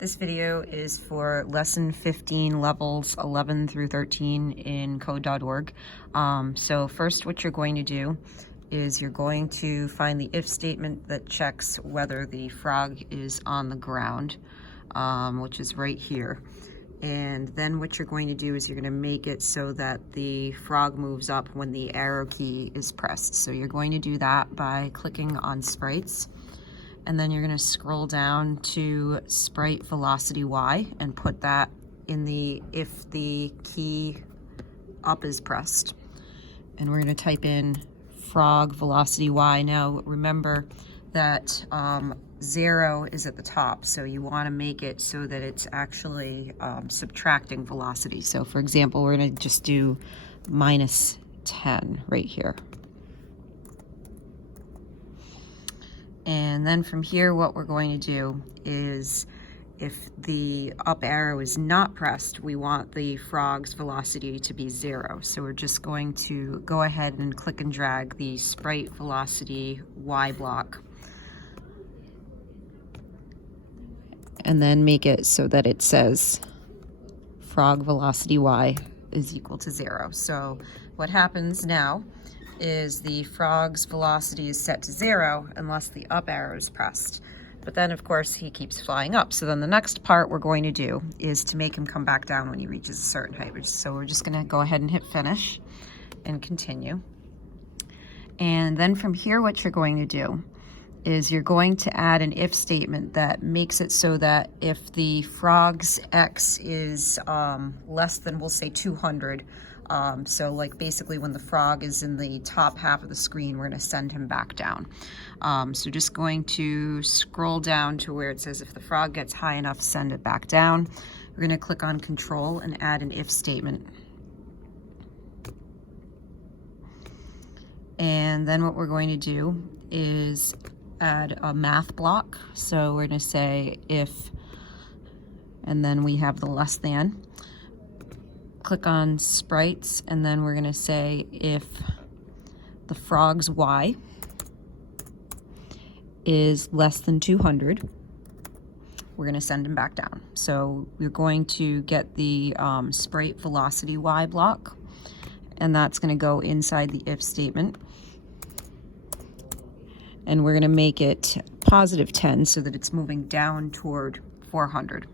This video is for lesson 15, levels 11 through 13 in code.org. So first what you're going to do is you're going to find the if statement that checks whether the frog is on the ground, which is right here. And then what you're going to do is you're going to make it so that the frog moves up when the arrow key is pressed. So you're going to do that by clicking on sprites, and then you're going to scroll down to sprite velocity Y and put that in the if the key up is pressed. And we're going to type in frog velocity Y. Now remember that 0 is at the top, so you want to make it so that it's actually subtracting velocity. So for example, we're going to just do -10 right here. And then from here, what we're going to do is, if the up arrow is not pressed, we want the frog's velocity to be 0. So we're just going to go ahead and click and drag the sprite velocity Y block, and then make it so that it says frog velocity Y is equal to 0. So what happens now is the frog's velocity is set to 0 unless the up arrow is pressed. But then of course he keeps flying up. So then the next part we're going to do is to make him come back down when he reaches a certain height. So we're just gonna go ahead and hit finish and continue. And then from here, what you're going to do is you're going to add an if statement that makes it so that if the frog's X is less than, we'll say 200, so like basically when the frog is in the top half of the screen, we're going to send him back down. So just going to scroll down to where it says if the frog gets high enough, send it back down. We're going to click on control and add an if statement. And then what we're going to do is add a math block. So we're going to say if, and then we have the less than. Click on sprites, and then we're going to say if the frog's Y is less than 200, we're going to send him back down. So we're going to get the sprite velocity Y block, and that's going to go inside the if statement. And we're going to make it +10 so that it's moving down toward 400.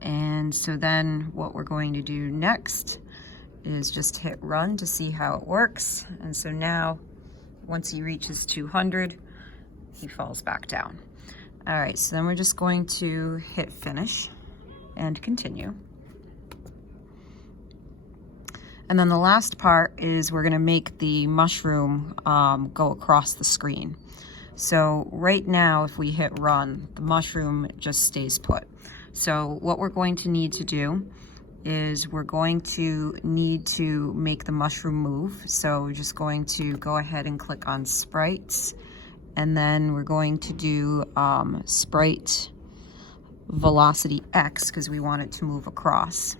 And so then what we're going to do next is just hit run to see how it works. And so now, once he reaches 200, he falls back down. All right, so then we're just going to hit finish and continue. And then the last part is we're going to make the mushroom go across the screen. So right now, if we hit run, the mushroom just stays put. So what we're going to need to do is we're going to need to make the mushroom move. So we're just going to go ahead and click on sprites, and then we're going to do sprite velocity X because we want it to move across.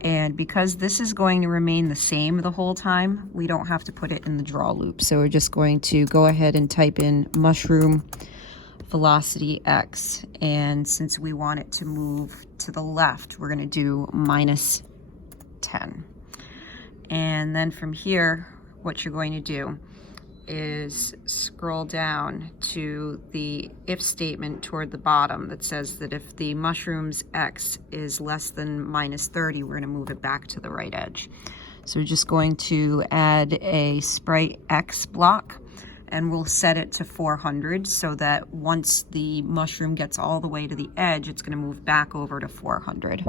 And because this is going to remain the same the whole time, we don't have to put it in the draw loop. So we're just going to go ahead and type in mushroom velocity X. And since we want it to move to the left, we're going to do -10. And then from here, what you're going to do is scroll down to the if statement toward the bottom that says that if the mushroom's X is less than -30, we're going to move it back to the right edge. So we're just going to add a sprite X block, and we'll set it to 400 so that once the mushroom gets all the way to the edge, it's going to move back over to 400.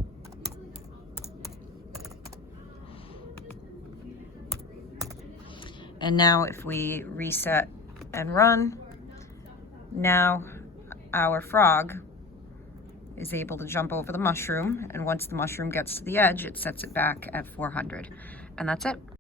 And now if we reset and run, now our frog is able to jump over the mushroom, and once the mushroom gets to the edge, it sets it back at 400. And that's it.